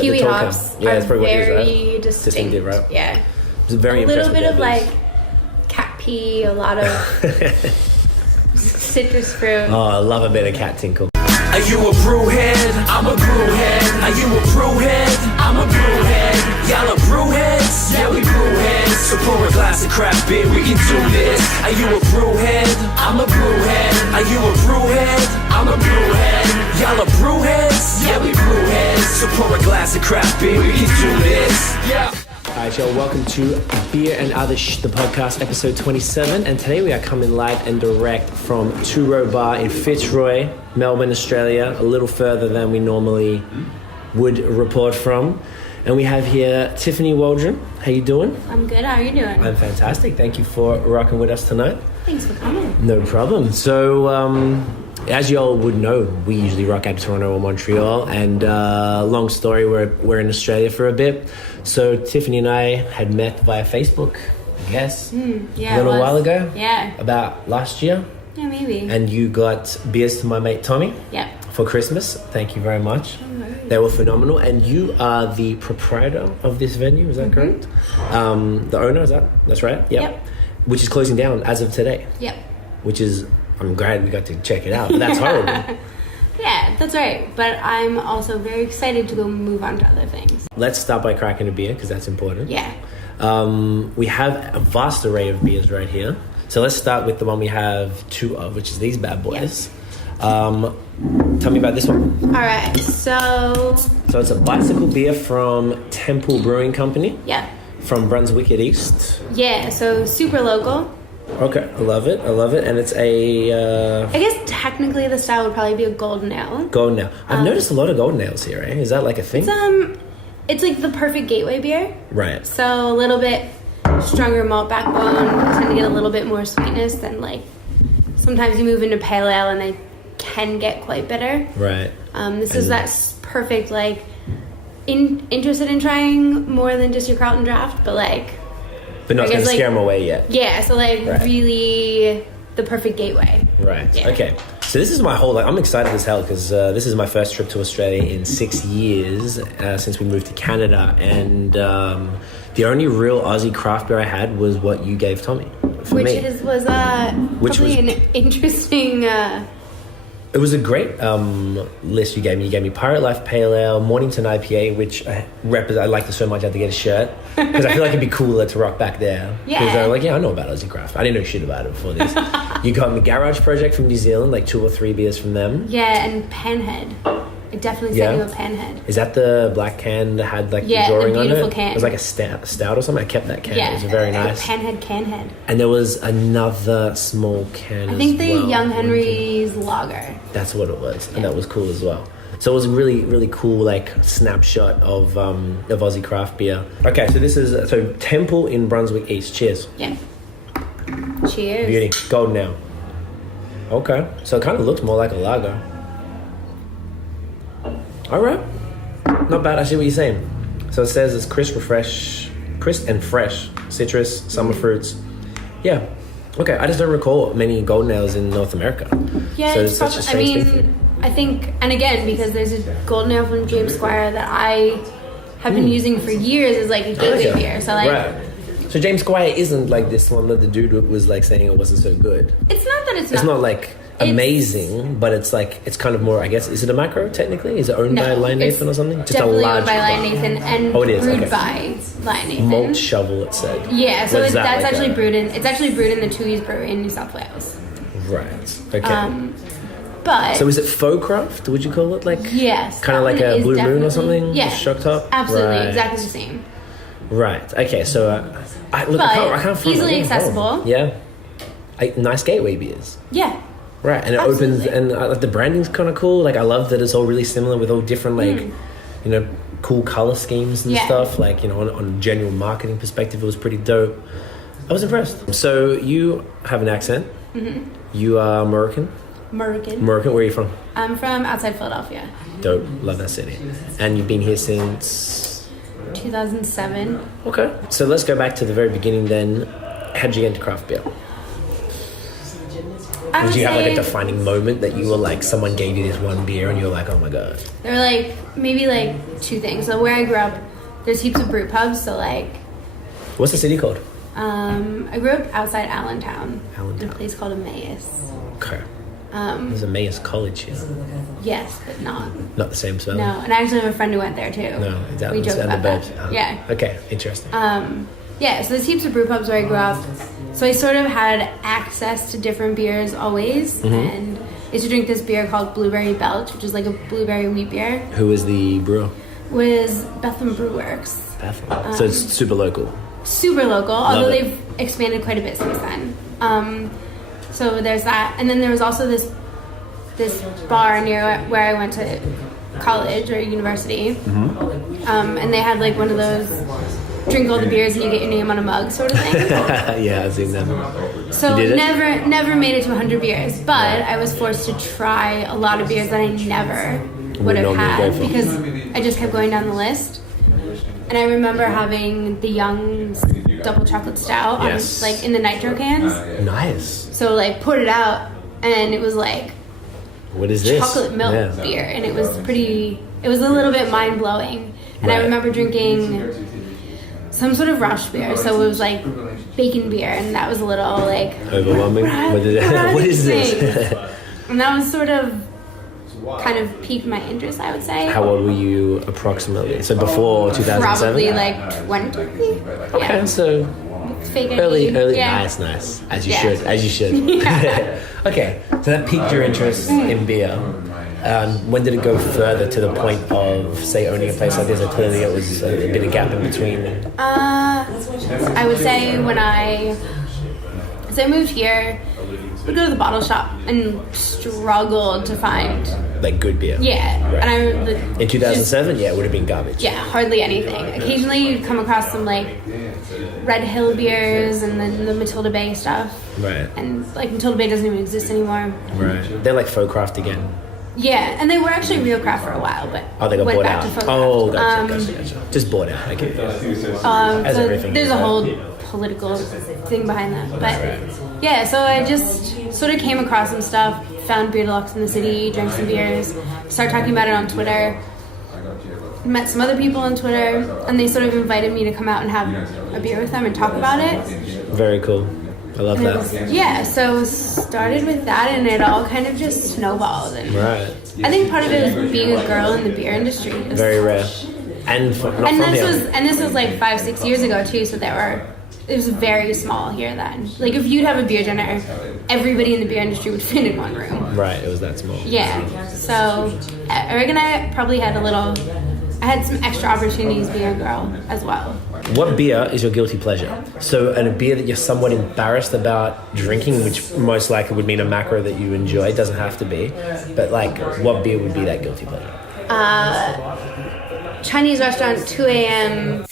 Kiwi hops are that's probably very distinct. Distinctive, right? Yeah. It's very a little impressive. bit of like cat pee, a lot of citrus fruit. Oh, I love a bit of cat tinkle. Are you a brewhead? I'm a brewhead. Are you a brewhead? I'm a brewhead. Y'all are brewheads? Yeah, we brewheads. So pour a glass of craft beer, we can do this. Are you a brewhead? I'm a brewhead. Are you a brewhead? I'm a brewhead. Y'all are brewheads? Yeah, we brewheads. So pour a glass of craft beer, we can do this. Yeah. Alright, y'all, welcome to Beer and Other Shh, the podcast, episode 27. And today we are coming live and direct from Two Row Bar in Fitzroy, Melbourne, Australia, a little further than we normally would report from. And we have here Tiffany Waldron. How you doing? I'm good. How are you doing? I'm fantastic. Thank you for rocking with us tonight. Thanks for coming. No problem. So, as you all would know, we usually rock out to Toronto or Montreal. And long story, we're in Australia for a bit. So Tiffany and I had met via Facebook, I guess, a little while ago. Yeah. About last year. Yeah, maybe. And you got beers to my mate Tommy. Yeah. For Christmas. Thank you very much. Oh, they were phenomenal. And you are the proprietor of this venue, is that correct? The owner, that's right? Yep. Which is closing down as of today. Yep. Which is, I'm glad we got to check it out. But that's horrible. Yeah, that's right. But I'm also very excited to go move on to other things. Let's start by cracking a beer, because that's important. Yeah. We have a vast array of beers right here. So let's start with the one we have two of, which is these bad boys. Yep. Tell me about this one. All right, so it's a bicycle beer from Temple Brewing Company. Yeah. From Brunswick at East. Yeah, so super local. Okay, I love it. And it's a... I guess technically the style would probably be a golden ale. Golden ale. I've noticed a lot of golden ales here, eh? Is that like a thing? It's like the perfect gateway beer. Right. So a little bit stronger malt backbone, tend to get a little bit more sweetness than like sometimes you move into pale ale and they can get quite bitter. Right. This is that perfect like interested in trying more than just your Carlton draft, but not going to scare them away yet. Yeah, so really the perfect gateway. Right. Yeah. Okay. So this is my whole, I'm excited as hell because this is my first trip to Australia in 6 years since we moved to Canada. And the only real Aussie craft beer I had was what you gave Tommy. Which was an interesting... It was a great list you gave me. You gave me Pirate Life Pale Ale, Mornington IPA, which I liked it so much I had to get a shirt because I feel like it'd be cooler to rock back there. Yeah. Because they're like, I know about Aussie craft. I didn't know shit about it before this. You got me Garage Project from New Zealand, like 2 or 3 beers from them. Yeah, and Panhead. It definitely sent you a Panhead. Is that the black can that had the drawing on it? Beautiful can. It was like a stout or something. I kept that can. Yeah, it was very nice. Panhead canhead. And there was another small can. I think the Young Henry's Lager. That's what it was, and that was cool as well. So it was a really, really cool snapshot of Aussie craft beer. Okay, so this is Temple in Brunswick East. Cheers. Yeah. Cheers. Beauty. Golden ale. Okay, so it kind of looks more like a lager. All right, not bad. I see what you're saying. So it says it's crisp and fresh, citrus, summer fruits. Yeah. Okay, I just don't recall many golden ales in North America. Yeah, so it's such a strange thing. I think, and again, because there's a golden ale from James Squire that I have been using for years as a gateway beer. So right. So James Squire isn't like this one that the dude was saying it wasn't so good. It's not that it's not amazing, but it's kind of more, I guess, is it a macro technically? Is it owned by Lion Nathan or something? Just definitely a large owned by Lion Nathan and brewed by Lion Nathan. Malt Shovel, it said. Yeah, so that's actually brewed in the Tooheys Brewery in New South Wales. Right. Okay. But so is it faux craft? Would you call it yes, kind of like a Blue Moon or something? Yeah, shock top. Absolutely, exactly the same. Right. Okay. So I can't find easily accessible. Yeah. Nice gateway beers. Yeah. Right, and it opens, and the branding's kind of cool. I love that it's all really similar with all different, cool color schemes and stuff. On a general marketing perspective, it was pretty dope. I was impressed. So you have an accent. Mm-hmm. You are American. American. Where are you from? I'm from outside Philadelphia. Dope, love that city. And you've been here since 2007. Okay, so let's go back to the very beginning then. How did you get into craft beer? I would Did you have like a say defining moment that you were like, someone gave you this one beer and you were like, oh my god? there were like maybe like two things. So where I grew up, there's heaps of brew pubs. So like, What's the city called? I grew up outside Allentown, in Allentown. a place called Emmaus. Okay. There's Emmaus College here. Yes, but not. Not the same spelling? No, and I actually have a friend who went there too. No, it's out We joke down about the that. bed. Yeah. Okay, interesting. Yeah, so there's heaps of brew pubs where I grew up. So I sort of had access to different beers always. And I used to drink this beer called Blueberry Belch, which is like a blueberry wheat beer. Who is the brewer? Was Bethlehem Brew Works. Bethel. So it's super local. Super local, although it. they've expanded quite a bit since then. So there's that. And then there was also this bar near where I went to college or university. And they had like one of those drink all the beers and you get your name on a mug sort of thing. Yeah, I've seen them. So You did it? never made it to 100 beers, but I was forced to try a lot of beers that I never would have normally go had for. because I just kept going down the list. And I remember having the Young's double chocolate stout Yes. on, like in the nitro cans. Nice. So like poured it out and it was like What is this? chocolate milk Yeah. beer, and it was a little bit mind blowing. And I Right. remember drinking some sort of rush beer, so it was like bacon beer, and that was a little like Overwhelming. What is this? And that was sort of kind of piqued my interest, I would say. How old were you approximately? So before 2007? Probably like 20. Okay, Yeah. so Fake early. ID. Yeah. Nice. As you Yeah. should. Okay, so that piqued your interest in beer. When did it go further to the point of, say, owning a place like this? Or clearly it was a bit of gap in between. I would say as I moved here, we'd go to the bottle shop and struggled to find, Like good beer. yeah. Right. And In 2007, yeah, it would have been garbage. yeah, hardly anything. Occasionally you'd come across some like Red Hill beers and then the Matilda Bay stuff. Right. And like Matilda Bay doesn't even exist anymore. Right. They're like faux craft again. Yeah, and they were actually real craft for a while, but Oh, they got went bought back out. to folk Oh, craft. gotcha. Just bought out. Okay. As So everything there's is, a right? whole political thing behind that. But yeah, so I just sort of came across some stuff, found Beer Deluxe in the city, drank some beers, started talking about it on Twitter, met some other people on Twitter, and they sort of invited me to come out and have a beer with them and talk about it. Very cool. I love And it was, that. yeah, so started with that, and it all kind of just snowballed. And Right. I think part of it was being a girl in the beer industry. Very rare. And not from here. This was like 5-6 years ago too, so it was very small here then. Like if you'd have a beer dinner, everybody in the beer industry would fit in one room. Right, it was that small. Yeah. So I reckon I probably had I had some extra opportunities being a girl as well. What beer is your guilty pleasure? So, and a beer that you're somewhat embarrassed about drinking, which most likely would mean a macro that you enjoy. It doesn't have to be. But like, what beer would be that guilty pleasure? Chinese restaurant, 2 a.m.